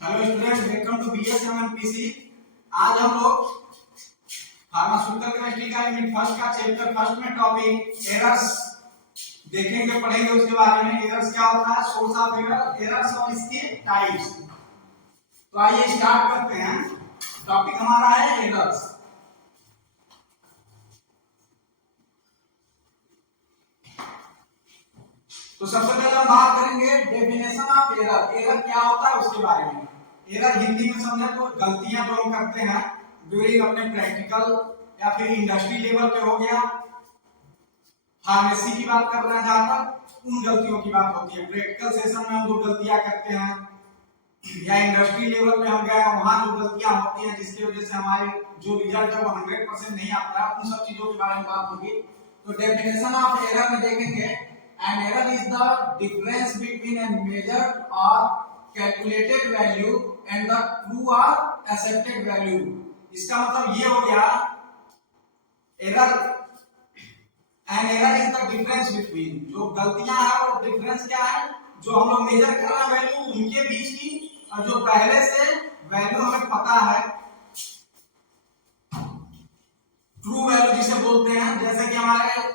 Hello student, welcome to BSMMPC. आज हम लोग फार्मास्यूटिकल केमिस्ट्री का यूनिट फर्स्ट का चैप्टर फर्स्ट में टॉपिक एरर्स देखेंगे, पढ़ेंगे। उसके बारे में एरर्स क्या होता है, सोर्स ऑफ एरर, एरर्स और इसके टाइप्स। तो आइए स्टार्ट करते हैं। टॉपिक हमारा है एरर्स। तो सबसे पहले हम बात करेंगे डेफिनेशन ऑफ एरर। एरर क्या होता है उसके बारे में। एरर हिंदी में समझे तो गलतियां जो हम करते हैं ड्यूरिंग अपने प्रैक्टिकल या फिर इंडस्ट्री लेवल पे हो गया, फार्मेसी की बात कर रहे हैं जहां तक, उन गलतियों की बात होती है। प्रैक्टिकल सेशन में हम जो गलतियां करते हैं या इंडस्ट्री लेवल पे हम गए वहां जो गलतियां होती हैं जिसकी वजह से हमारे जो रिजल्ट है वो 100% नहीं आता है, उन सब चीजों के बारे में बात होगी। तो डेफिनेशन ऑफ एरर में देखेंगे, an error is the difference between a measured or calculated value and the true or accepted value। इसका मतलब ये हो गया error, an error is the difference between, जो गलतियां है वो डिफरेंस क्या है, जो हम लोग मेजर कर रहे हैं वैल्यू उनके बीच की, और जो पहले से वैल्यू हमें पता है, ट्रू वैल्यू जिसे बोलते हैं। जैसे कि हमारे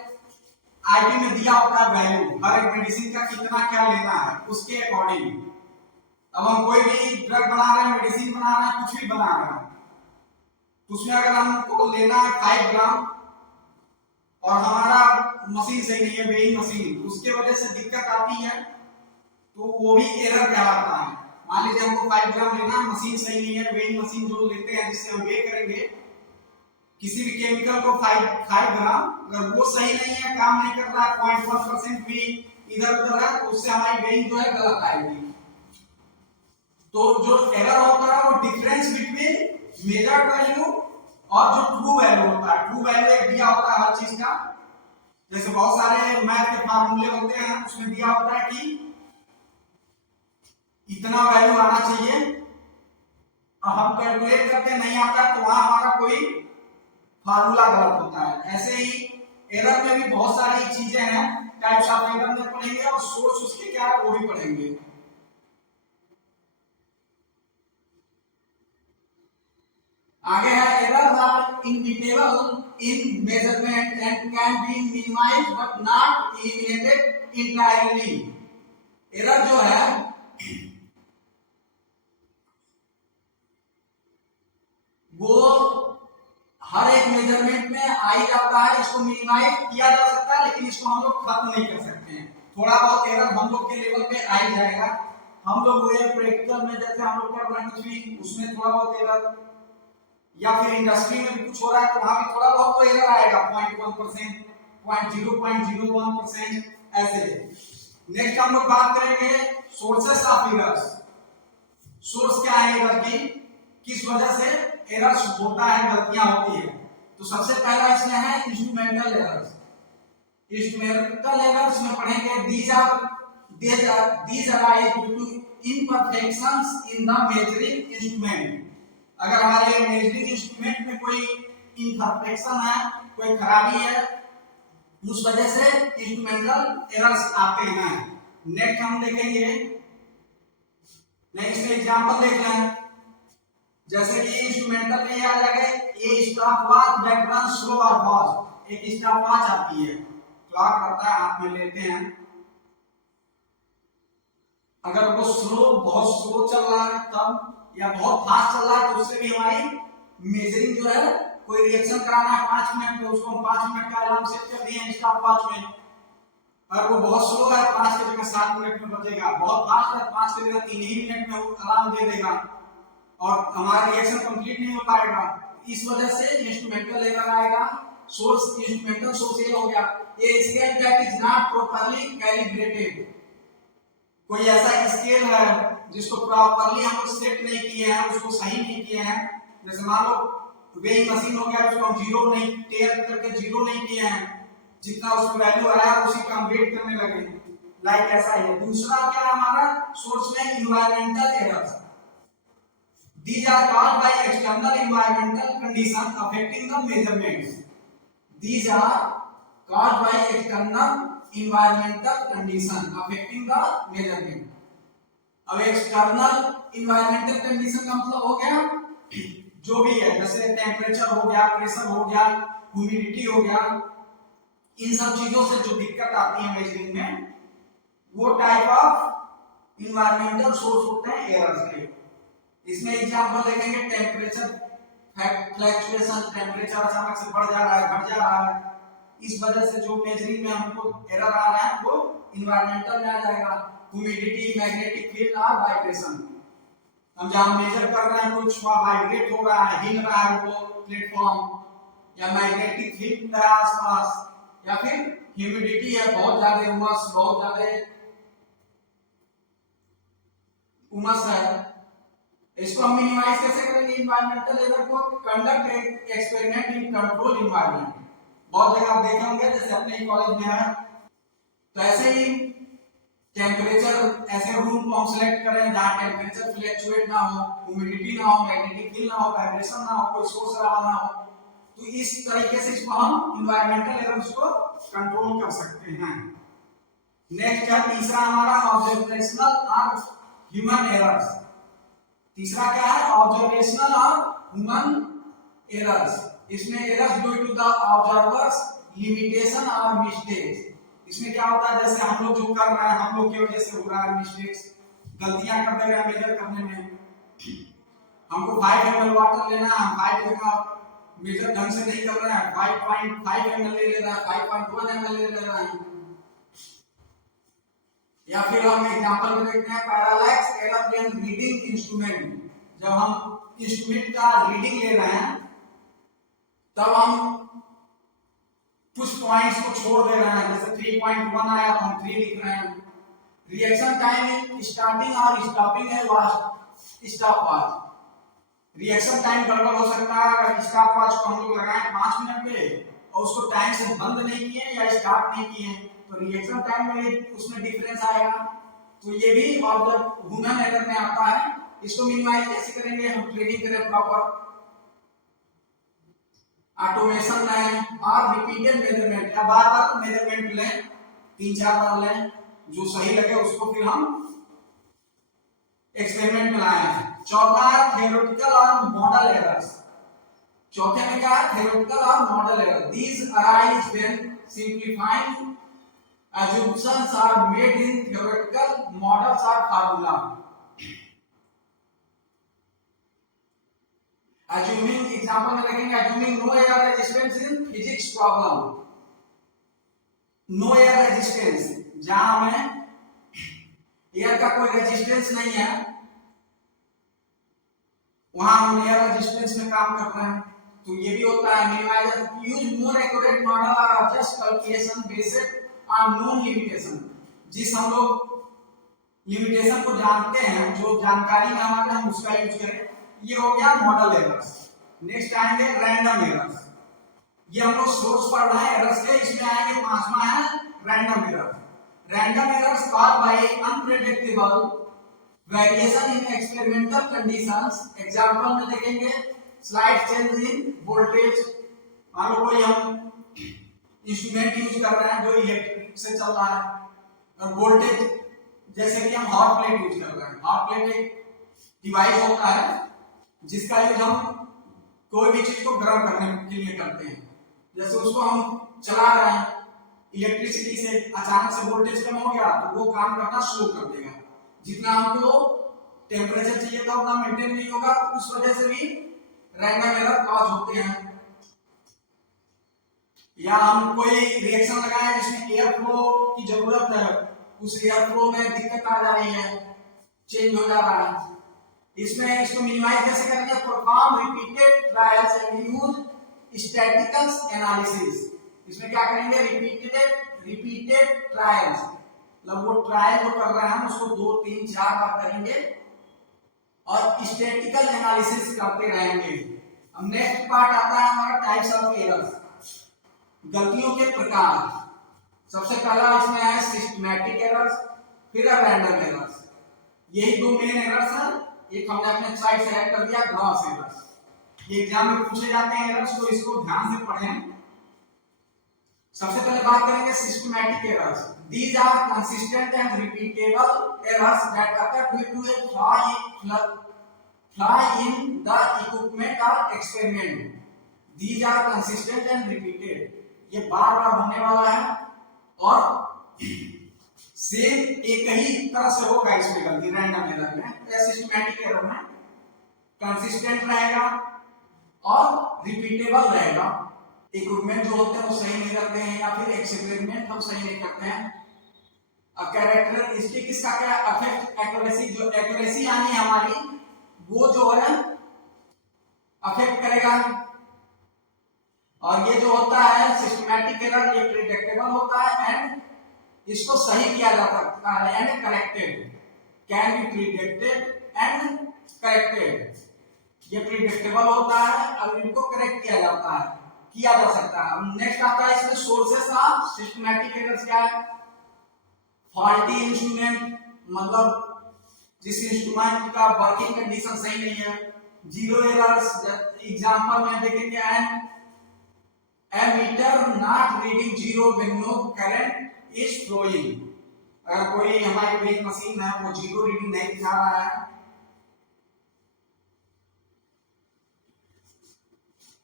आईटी में दिया होता है वैल्यू, हर एक मेडिसिन का कितना क्या लेना है उसके अकॉर्डिंग। अब हम कोई भी ड्रग बना रहे हैं, मेडिसिन बना रहे हैं, कुछ भी बना रहे हैं, उसमें अगर हमको लेना है 5 ग्राम और हमारा मशीन सही नहीं है, वेइंग मशीन, उसके वजह से दिक्कत आती है, तो वो भी एरर कहलाता है। मान लीजिए हमको 5 ग्राम लेना है, मशीन सही नहीं है, वेइंग मशीन जो लेते हैं जिससे हम वे करेंगे किसी भी केमिकल को 5 ग्राम, अगर वो सही नहीं है, काम नहीं कर रहा है, 0.1% भी इधर उधर है, तो उससे हमारी वेइंग जो है गलत आएगी। तो जो एरर होता है वो डिफरेंस बिटवीन मेजर्ड वैल्यू और जो ट्रू वैल्यू होता है। ट्रू वैल्यू एक दिया होता है हर चीज का, जैसे बहुत सारे मैथ के फार्मूले होते हैं, उसमें दिया होता है कि इतना वैल्यू आना चाहिए, और हम कैलकुलेट करते नहीं आता तो वहां हमारा कोई फार्मूला गलत होता है। ऐसे ही एरर में भी बहुत सारी चीजें हैं, टाइप्स ऑफ एरर में पढ़ेंगे, और सोर्स उसके क्या है वो भी पढ़ेंगे। आगे है errors are inevitable in measurement and can be minimized but not eliminated entirely. Error जो है वो हर एक मेजरमेंट में आ ही जाता है, इसको मिनिमाइज किया जा सकता है, लेकिन इसको हम लोग खत्म नहीं कर सकते हैं। थोड़ा बहुत एरर हम लोग के लेवल पे आ ही जाएगा। हम लोग हुए प्रैक्टिकल में जैसे हम लोग कर रहे हैं कुछ भी, उसमें थोड़ा बहुत एरर, या फिर इंडस्ट्री में भी कुछ हो रहा है तो वहां भी थोड़ा बहुत तो एरर आएगा, 0.1%, 0.0% ऐसे। नेक्स्ट हम लोग बात करेंगे सोर्सेस ऑफ एरर्स। सोर्स क्या है एरर की, किस वजह से एरर्स होता है, गलतियां होती है। तो सबसे पहला इसमें है इंस्ट्रूमेंटल एरर्स। इंस्ट्रूमेंटल एरर्स में पढ़ेंगे these arise due to imperfections in the measuring instrument। अगर हमारे मेजरिंग इंस्ट्रूमेंट में कोई इम्परफेक्शन है, कोई खराबी है, उस वजह से इंस्ट्रूमेंटल एरर्स आते हैं। नेक्स्ट हम देखेंगे, नेक्स्ट एग्जांपल देख लें, जैसे कि इंस्ट्रूमेंटल में याद रखे ये स्टॉपवॉच बैकग्राउंड स्लो और फास्ट। एक स्टॉपवॉच आती है, क्लॉक रहता है, हाथ में लेते हैं, अगर वो स्लो, बहुत स्लो चल रहा है तब, या बहुत फास्ट चल रहा है तो उससे भी हमारी मेजरिंग जो है, कोई रिएक्शन कराना है 5 मिनट में, उसको हम 5 मिनट का अलार्म सेट कर दिए स्टॉपवॉच में, और वो बहुत स्लो है, 5 की जगह 7 मिनट में बजेगा, बहुत फास्ट है, 5 की जगह 3 ही मिनट में अलार्म दे देगा, और हमारा रिएक्शन कंप्लीट नहीं हो पाएगा। इस वजह से इंस्ट्रूमेंटल एरर आएगा। सोर्स, इंस्ट्रूमेंटल सोर्स ये हो गया, ये scale that is not properly calibrated. कोई ऐसा स्केल है जिसको प्रॉपर्ली हम लोग सेट नहीं किए हैं, उसको सही नहीं किए हैं। जैसे मान लो वेइंग मशीन हो गया, उसको हम जीरो नहीं, टेयर करके जीरो नहीं किए हैं, जितना उसका वैल्यू आया उसी का हम वेट करने लगे, लाइक ऐसा है। दूसरा क्या है हमारा सोर्स में environmental errors. These are caused by external environmental conditions affecting the measurements. These are caused by external environmental conditions affecting the measurement. अब एक्सटर्नल इन्वायरमेंटल कंडीशन का मतलब हो गया जो भी है, जैसे टेम्परेचर हो गया, प्रेशर हो गया, ह्यूमिडिटी हो गया, इन सब चीजों से जो दिक्कत आती है मेजरिंग में, वो टाइप ऑफ इन्वायरमेंटल सोर्स होते हैं एरर्स के। इसमें एग्जांपल देखेंगे, टेम्परेचर फ्लक्चुएशन, टेम्परेचर अचानक से बढ़ जा रहा है, घट जा रहा है, इस वजह से जो मेजरिंग में हमको एरर आ रहा है वो इन्वायरमेंटल में आ जाएगा। ह्यूमिडिटी, मैग्नेटिक फील्ड और वाइब्रेशन, हम जहां मेजर कर रहे हैं कुछ वाइब्रेट हो रहा है, हिल रहा है वो प्लेटफॉर्म, या मैग्नेटिक फील्ड है आसपास, या फिर ह्यूमिडिटी है, बहुत ज्यादा उमस, बहुत ज्यादा उमस है, इसको हम मिनिमाइज कैसे करेंगे इन्वायरमेंटल एरर को? Conduct experiment in control environment. बहुत जगह आप देखे होंगे, जैसे अपने कॉलेज में है, तो ऐसे ही टेम्परेचर, ऐसे रूम को हम सिलेक्ट करें जहां टेम्परेचर फ्लक्चुएट ना हो, ह्यूमिडिटी ना हो, मैग्नेटिक फील्ड ना हो, वाइब्रेशन ना हो, कोई सोर्स ना हो, तो इस तरीके से इसको हम इन्वायरमेंटल एरर्स को कंट्रोल कर सकते हैं। नेक्स्ट है तीसरा हमारा ऑब्जर्वेशनल और ह्यूमन एरर्स। तीसरा क्या है? ऑब्जर्वेशनल और ह्यूमन एरर्स। इसमें errors due to the observers limitation और मिस्टेक्स। इसमें क्या होता है, जैसे हम लोग जो कर रहे हैं, हम लोग की वजह से हो रहा है मिस्टेक्स, गलतियां कर दे रहे हैं मेजर करने में। हमको 5 ml वाटर लेना है, 5 ml मेजर ढंग से नहीं कर रहे हैं, 5.5 ml ले रहा है, 5.1 ml ले रहा है। या फिर हम एग्जांपल में देखते हैं parallax error when reading instrument. जब हम इंस्ट्रूमेंट का रीडिंग ले रहे हैं तब हम कुछ पॉइंट्स को छोड़ दे रहे हैं, जैसे 3.1 आया तो हम 3 लिख रहे हैं। रिएक्शन टाइम इन स्टार्टिंग और स्टॉपिंग है लास्ट स्टॉपवॉच। रिएक्शन टाइम गड़बड़ हो सकता है अगर स्टॉपवॉच को हम लोग लगाएं 5 मिनट पे और उसको टाइम से बंद नहीं किए या स्टार्ट नहीं किए, तो रिएक्शन टाइम में उसमें डिफरेंस आएगा। तो ये भी ह्यूमन एरर में आता है। इसको मिनिमाइज कैसे करेंगे? हम ट्रेनिंग करें प्रॉपर, ऑटोमेशन में, और रिपीटेड मेजरमेंट, या बार-बार मेजरमेंट लें, 3-4 बार लें, जो सही लगे उसको फिर हम एक्सपेरिमेंट में लाएं। चौथा है थ्योरेटिकल और मॉडल एरर्स। चौथे में क्या है? थ्योरेटिकल और model error. These arise when simplifying assumptions are made in theoretical models or formula. Assuming, example में देखेंगे, assuming no air resistance in physics problem. No air resistance, जहां हमें एयर का कोई रेजिस्टेंस नहीं है, वहां हम एयर रेजिस्टेंस में काम कर रहे हैं, तो ये भी होता है। Minimize use more accurate model और adjust calculation based on known limitation. जिस हम लोग लिमिटेशन को जानते हैं, जो जानकारी में हमारे, हम उसका यूज करें। ये हो गया मॉडल एरर्स। नेक्स्ट आएंगे रैंडम एरर्स। ये हम लोग सोर्स पढ़ रहे हैं एरर्स के, इसमें आएंगे पांचवा है random error. Random errors caused by unpredictable variation in experimental conditions. Example में देखेंगे स्लाइड चेंज इन वोल्टेज। मान लो कोई हम इंस्ट्रूमेंट यूज कर रहे हैं जो इलेक्ट्रिक से चल रहा है, और वोल्टेज, जैसे कि हम हॉट प्लेट यूज कर रहे हैं। हॉट प्लेट एक डिवाइस होता है जिसका यूज हम कोई भी चीज को गर्म करने के लिए करते हैं। जैसे उसको हम चला रहे हैं इलेक्ट्रिसिटी से, अचानक से वोल्टेज कम हो गया तो वो काम करना स्लो कर देगा। जितना हमको टेम्परेचर चाहिए था उतना मेंटेन नहीं होगा, तो उस वजह से भी रैंडम एरर कॉज होते हैं। या हम कोई रिएक्शन लगाए जिसमें एयर फ्लो की जरूरत है, उस एयर फ्लो में दिक्कत आ जा रही है, चेंज हो जा रहा है, इसमें इसको मिनिमाइज कैसे करेंगे? Perform repeated trials and use statistical analysis. इसमें क्या करेंगे? रिपीटेड ट्रायल्स, मतलब वो ट्रायल जो कर रहे हैं हम उसको 2, 3, 4 बार करेंगे और स्टैटिस्टिकल एनालिसिस करते रहेंगे। अब नेक्स्ट पार्ट आता है हमारा टाइप्स ऑफ एरर्स, गलतियों के प्रकार। सबसे पहला इसमें है सिस्टमैटिक एरर्स, फिर है रैंडम एरर्स। यही दो मेन एरर्स हैं। एक हमने अपने साइड से ऐड कर दिया ग्रॉस एरर्स। ये एग्जाम में पूछे जाते हैं एरर्स, तो इसको ध्यान से पढ़ें। सबसे पहले बात करेंगे systematic errors. These are consistent and repeatable errors that occur due to a flaw in the equipment or experiment. These are consistent and repeated. ये बार बार होने वाला है और सेम एक ही तरह से होगा इसमें गलती रैंडम एरर में, या सिस्टमैटिक एरर में कंसिस्टेंट रहेगा और रिपीटेबल रहेगा। इक्विपमेंट जो होते हैं वो सही नहीं रहते हैं या फिर एक्सपेरिमेंट हम सही नहीं करते हैं। कैरेक्टरिस्टिक इसका क्या अफेक्ट एक्यूरेसी, जो एक्यूरेसी यानी हमारी वो जो है अफेक्ट करेगा। और ये जो होता है सिस्टमैटिक एरर ये प्रिडिक्टेबल होता है एंड इसको सही किया जा सकता है and corrected, can be predicted and corrected. ये प्रिडिक्टेबल होता है और इनको करेक्ट किया जाता है, किया जा सकता है। नेक्स्ट आता है इसमें सोर्सेस ऑफ सिस्टमैटिक एरर्स क्या है। फॉल्टी इंस्ट्रूमेंट, मतलब जिस इंस्ट्रूमेंट का वर्किंग कंडीशन सही नहीं है। जीरो एरर्स, एग्जांपल में देखेंगे ammeter not reading zero when no current is flowing. अगर कोई हमारी वेइंग मशीन है वो जीरो रीडिंग नहीं दिखा रहा है।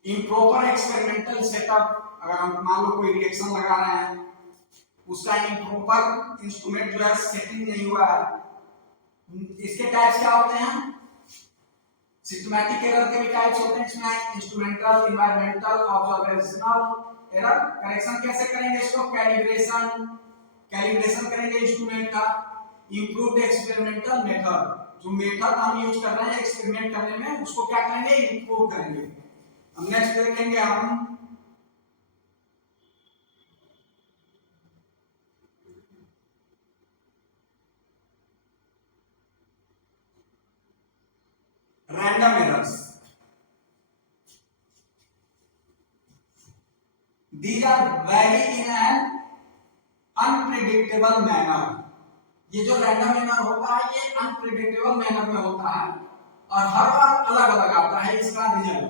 इम्प्रॉपर एक्सपेरिमेंटल सेटअप, अगर हम मान लो कोई रिएक्शन लगा रहे हैं उसका इम्प्रॉपर इंस्ट्रूमेंट जो है सेटिंग नहीं हुआ है। इसके टाइप्स क्या होते हैं, सिस्टमैटिक एरर के भी टाइप्स होते हैं इसमें, instrumental, environmental, observational error. Correction कैसे करेंगे इसको, कैलिब्रेशन करेंगे इंस्ट्रूमेंट का। इंप्रूव्ड एक्सपेरिमेंटल मेथड, जो मेथड हम यूज कर रहे हैं एक्सपेरिमेंट करने में उसको क्या करेंगे, इंप्रूव करेंगे। अब नेक्स्ट देखेंगे हम random errors. These are vary in an unpredictable manner. ये जो रैंडम एरर होता है ये अनप्रेडिक्टेबल मैनर में होता है और हर बार अलग अलग आता है इसका रिजल्ट।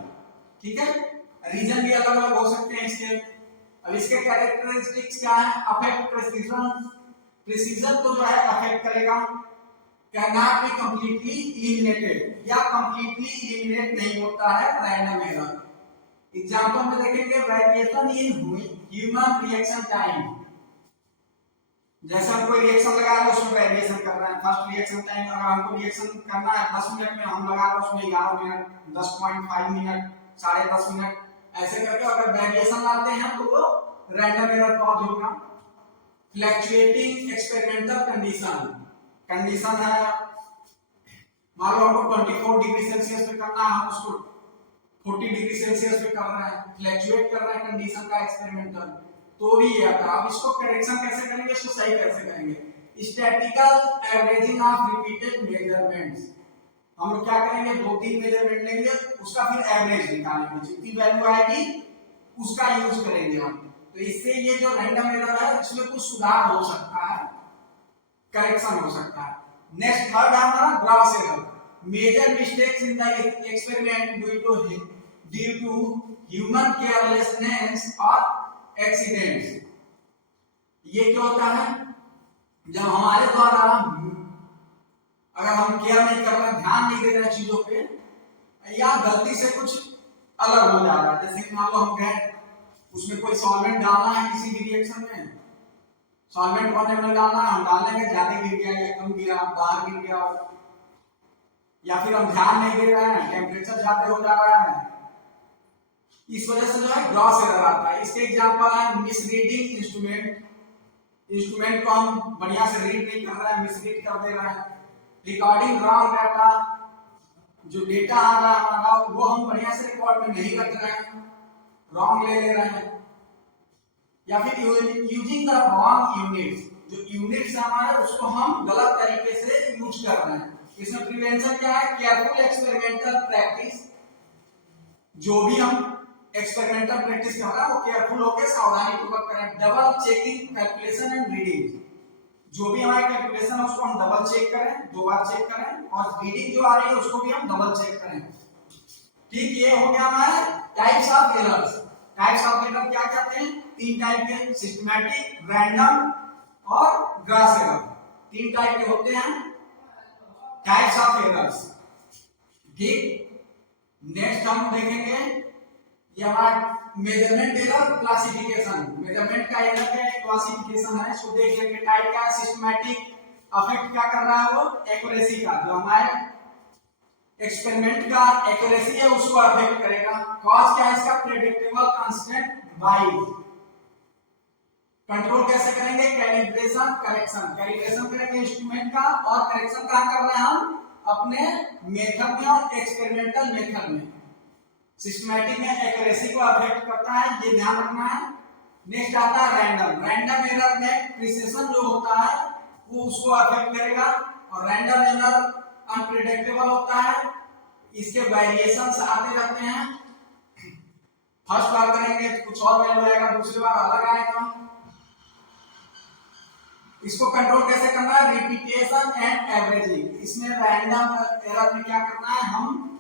ठीक है, रीजन भी अलग अलग हो सकते हैं इसके। अब इसके कैरेक्टरिस्टिक्स क्या है, अफेक्ट प्रिसीजन, प्रिसीजन तो जो है अफेक्ट करेगा। cannot be completely eliminated, या completely eliminate नहीं होता है रैंडम एरर। एग्जांपल में देखेंगे variation in human reaction time. जैसे हम कोई रिएक्शन लगा रहे हैं उसमें वेरिएशन कर रहे हैं। फर्स्ट रिएक्शन टाइम अगर हमको रिएक्शन करना है 10 मिनट में, हम लगा रहे हैं उसमें 11 मिनट, 10.5 मिनट, 10.5 मिनट, ऐसे करके अगर वेरिएशन लाते हैं तो वो रैंडम एरर कॉज होगा। फ्लक्चुएटिंग एक्सपेरिमेंटल कंडीशन है, मान लो हमको 24 डिग्री सेल्सियस पे करना है, हम उसको 40 डिग्री सेल्सियस पे कर रहे हैं, फ्लक्चुएट कर रहे हैं कंडीशन का एक्सपेरिमेंटल, तो भी ये आता है। अब इसको करेक्शन कैसे करेंगे, इसको सही कैसे करेंगे, statistical averaging of repeated measurements. हम लोग क्या करेंगे, 2-3 मेजरमेंट लेंगे, उसका फिर एवरेज निकालेंगे, जितनी वैल्यू आएगी उसका यूज करेंगे हम। तो इससे ये जो रैंडम एरर है इसमें कुछ सुधार हो सकता है, करेक्शन हो सकता है। नेक्स्ट थर्ड है हमारा gross error, major mistakes in the experiment due to human carelessness और एक्सीडेंट्स। ये क्या होता है, जब हमारे द्वारा अगर हम केयर नहीं कर रहे, ध्यान नहीं दे रहे चीजों पे, या गलती से कुछ अलग हो जा रहा है। जैसे कि मान लो हम गए उसमें कोई सॉल्वेंट डालना है किसी भी रिएक्शन में, सॉल्वेंट कौन में डालना है, हम डाल देंगे, ज्यादा गिर गया या कम गिरा, बाहर गिर गया, या फिर हम ध्यान नहीं दे रहे हैं, टेम्परेचर ज्यादा हो जा रहा है, इस वजह से जो है ग्रॉस एरर आता है। इसके एग्जांपल है मिसरीडिंग इंस्ट्रूमेंट को हम बढ़िया से रीड नहीं कर रहे हैं, मिसरीड कर दे रहे हैं। रिकॉर्डिंग रॉन्ग डाटा, जो डेटा आ रहा है हमारा वो हम बढ़िया से रिकॉर्ड में नहीं रख रहे हैं, रॉन्ग ले रहे हैं। या फिर यूजिंग द रॉन्ग यूनिट्स, जो यूनिट्स हमारे उसको हम गलत तरीके से यूज कर रहे हैं। इसमें प्रिवेंशन क्या है, केयरफुल एक्सपेरिमेंटल प्रैक्टिस, जो भी हम एक्सपेरिमेंटल प्रैक्टिस कर रहे हैं वो केयरफुल होकर सावधानी पूर्वक करें। Double checking calculation and reading, जो भी हमारी कैलकुलेशन है उसको हम डबल चेक करें, 2 बार चेक करें, और रीडिंग जो आ रही है उसको भी हम डबल चेक करें। ठीक, ये हो गया हमारे types of errors. Types of error क्या कहते हैं, 3 टाइप के, सिस्टमैटिक, रैंडम और ग्रॉस एरर, तीन टाइप के होते हैं टाइप्स ऑफ एरर्स। ठीक, नेक्स्ट हम देखेंगे ये हमारा मेजरमेंट एरर क्लासिफिकेशन। मेजरमेंट का एरर क्या है, क्लासिफिकेशन है। इसको देख लेंगे टाइप क्या है, सिस्टमैटिक अफेक्ट क्या कर रहा है वो एक्यूरेसी का, जो हमारे एक्सपेरिमेंट का एक्यूरेसी है उसको अफेक्ट करेगा। कॉज क्या है इसका, प्रेडिक्टेबल कांस्टेंट वाइज। कंट्रोल कैसे करेंगे, कैलिब्रेशन करेक्शन, कैलिब्रेशन करेंगे इंस्ट्रूमेंट का, और करेक्शन कहां कर रहे हैं हम, अपने मेथड में और एक्सपेरिमेंटल मेथड में। सिस्टमैटिक में एक्यूरेसी को अफेक्ट करता है, ये ध्यान रखना है। नेक्स्ट आता है रैंडम। रैंडम एरर में प्रिसिशन जो होता है वो उसको अफेक्ट करेगा, और रैंडम एरर अनप्रेडिक्टेबल होता है, इसके वेरिएशंस आते रहते हैं। फर्स्ट बार करेंगे तो कुछ और वैल्यू आएगा, दूसरी बार अलग आएगा। इसको कंट्रोल कैसे करना है, रिपीटेशन एंड एवरेजिंग। इसमें रैंडम एरर में क्या करना है, हम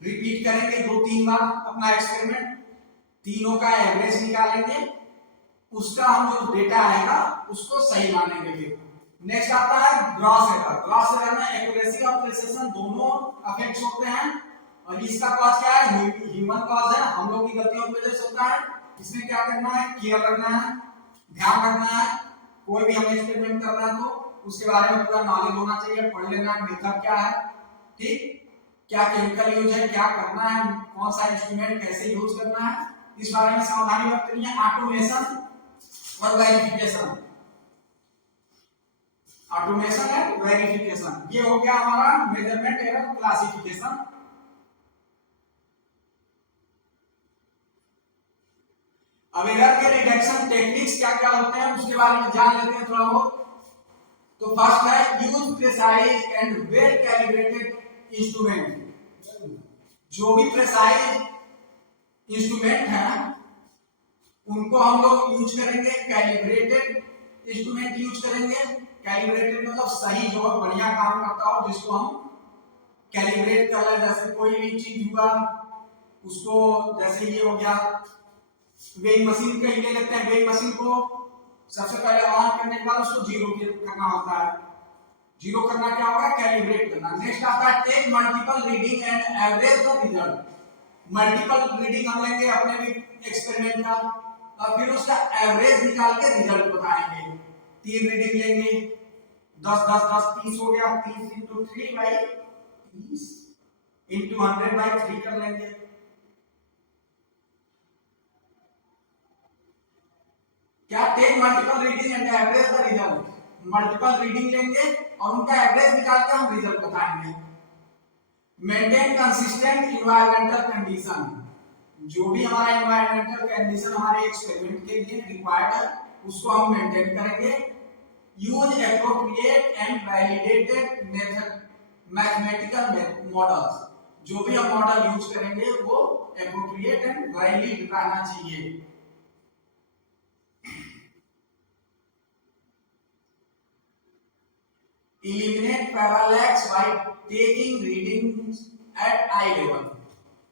रिपीट करेंगे 2-3 बार अपना एक्सपेरिमेंट, तीनों का एवरेज निकालेंगे, उसका हम जो डेटा आएगा उसको सही मानेंगे। नेक्स्ट आता है ग्रॉस एरर। ग्रॉस एरर में एक्यूरेसी और प्रिसिशन दोनों अफेक्ट होते हैं, और इसका कॉज क्या है, ह्यूमन कॉज है, हम लोग की गलतियों की वजह से होता है। इसमें क्या करना है, केयर रखना है, ध्यान रखना है। कोई भी हमें एक्सपेरिमेंट करना है तो उसके बारे में पूरा नॉलेज होना चाहिए, पढ़ लेना है मेथड क्या है, ठीक, क्या केमिकल यूज है, क्या करना है, कौन सा इंस्ट्रूमेंट कैसे यूज करना है, इस बारे में सावधानी बरतनी है। ऑटोमेशन और वेरिफिकेशन, ऑटोमेशन एंड वेरिफिकेशन, ये हो गया हमारा मेजरमेंट एरर क्लासिफिकेशन। अब एरर के रिडक्शन टेक्निक्स क्या क्या होते हैं उसके बारे में जान लेते हैं थोड़ा बहुत। तो फर्स्ट है use precise and well calibrated instrument. जो भी प्रिसाइज इंस्ट्रूमेंट है उनको हम लोग यूज करेंगे, कैलिब्रेटेड इंस्ट्रूमेंट यूज करेंगे। कैलिब्रेटेड मतलब सही, जो बढ़िया काम करता हो, जिसको हम कैलिब्रेट कर लें। जैसे कोई भी चीज हुआ उसको, जैसे ये हो गया वेइंग मशीन का ही ले लेते हैं। वेइंग मशीन को सबसे पहले ऑन करने के बाद उसको जीरो करना होता है। जीरो करना क्या होगा, कैलिब्रेट करना। नेक्स्ट आता है take multiple reading and average the result. Multiple reading हम लेंगे अपने भी एक्सपेरिमेंट का, और फिर उसका एवरेज निकाल के रिजल्ट बताएंगे। 3 रीडिंग लेंगे, 10 10 10 30 हो गया, 30 into 3 by 30 into 100 by 3 कर लेंगे। क्या, take multiple reading and average the result. Multiple reading लेंगे और उनका एवरेज निकाल के हम रिजल्ट बताएंगे। Maintain consistent environmental condition. जो भी हमारा एनवायरमेंटल कंडीशन हमारे एक्सपेरिमेंट के लिए रिक्वायर्ड है उसको हम मेंटेन करेंगे। Use appropriate and validated method mathematical models. जो भी हम मॉडल यूज करेंगे वो एप्रोप्रिएट एंड वैलिड रहना चाहिए। Eliminate parallax by taking readings at eye level।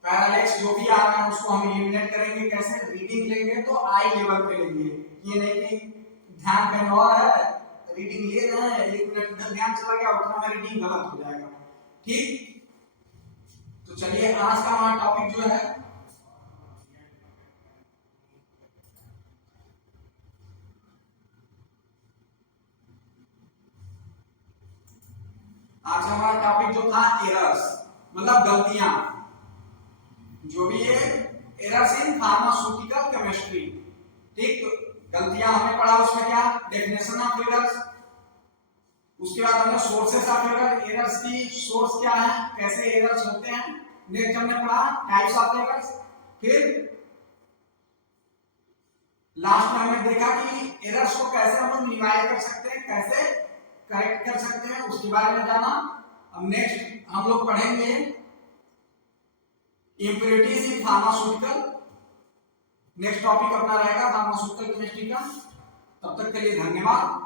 Parallax जो भी आ रहा है उसको हम एलिमिनेट करेंगे। कैसे, रीडिंग लेंगे तो आई लेवल पे लेंगे, ये नहीं कि ध्यान कहीं और है, रीडिंग ले रहे हैं 1 मिनट इधर ध्यान चला गया, उतना में रीडिंग गलत हो जाएगा। ठीक, तो चलिए आज का हमारा टॉपिक जो है आज हमारा टॉपिक जो था एरर्स, मतलब गलतियां, जो भी है एरर्स इन फार्मास्यूटिकल केमिस्ट्री। ठीक, तो गलतियां हमने पढ़ा, उसमें क्या डेफिनेशन ऑफ एरर्स, उसके बाद हमने सोर्सेस ऑफ एरर, एरर्स की सोर्स क्या है, कैसे एरर्स होते हैं। नेक्स्ट हमने पढ़ा टाइप्स ऑफ एरर्स। फिर लास्ट में हमने देखा कि एरर्स को कैसे हम लोग मिनिमाइज कर सकते हैं, कैसे करेक्ट कर सकते हैं, उसके बारे में जाना। अब नेक्स्ट हम लोग पढ़ेंगे impurities in pharmaceutical. Next topic अपना रहेगा फार्मास्यूटिकल केमिस्ट्री का। तब तक के लिए धन्यवाद।